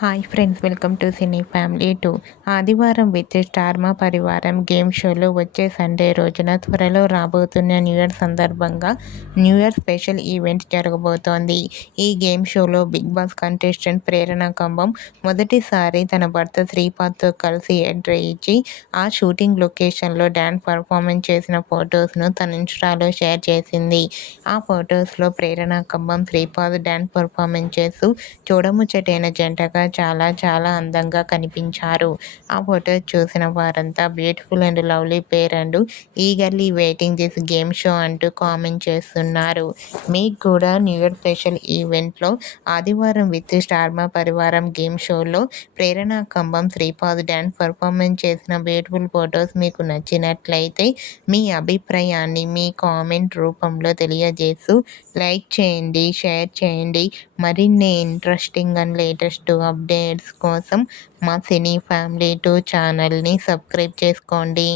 Hi friends, welcome to cine family 2. ఆదివారం with star మా పరివారం గేమ్ షోలో వచ్చే సండే రోజున త్వరలో రాబోతున్న న్యూ ఇయర్ సందర్భంగా న్యూ ఇయర్ స్పెషల్ ఈవెంట్ జరగబోతోంది. ఈ గేమ్ షోలో బిగ్ బాస్ కంటెస్టెంట్ ప్రేరణ కంబం మొదటిసారి తన భర్త శ్రీపాద్తో కలిసి ఎంట్రీ ఇచ్చి ఆ షూటింగ్ లొకేషన్లో డ్యాన్స్ పర్ఫార్మెన్స్ చేసిన ఫొటోస్ను తన ఇన్స్టాలో షేర్ చేసింది. ఆ ఫొటోస్లో ప్రేరణ కంబం శ్రీపాద్ డ్యాన్స్ పర్ఫార్మెన్స్ చేస్తూ చూడముచ్చటైన జంటగా చాలా చాలా అందంగా కనిపించారు. ఆ ఫొటోస్ చూసిన వారంతా beautiful and lovely pair and eagerly waiting this game show అంటూ కామెంట్ చేస్తున్నారు. మీకు కూడా న్యూ ఇయర్ స్పెషల్ ఈవెంట్లో ఆదివారం విత్ స్టార్ మా పరివారం గేమ్ షోలో ప్రేరణ కంబం శ్రీపాద్ డ్యాన్స్ పర్ఫార్మెన్స్ చేసిన బ్యూటిఫుల్ ఫొటోస్ మీకు నచ్చినట్లయితే మీ అభిప్రాయాన్ని మీ కామెంట్ రూపంలో తెలియజేస్తూ లైక్ చేయండి, షేర్ చేయండి. మరిన్ని ఇంట్రెస్టింగ్ అండ్ లేటెస్ట్ అప్డేట్స్ కోసం మా సినీ ఫ్యామిలీ 2 ఛానల్ని సబ్స్క్రైబ్ చేసుకోండి.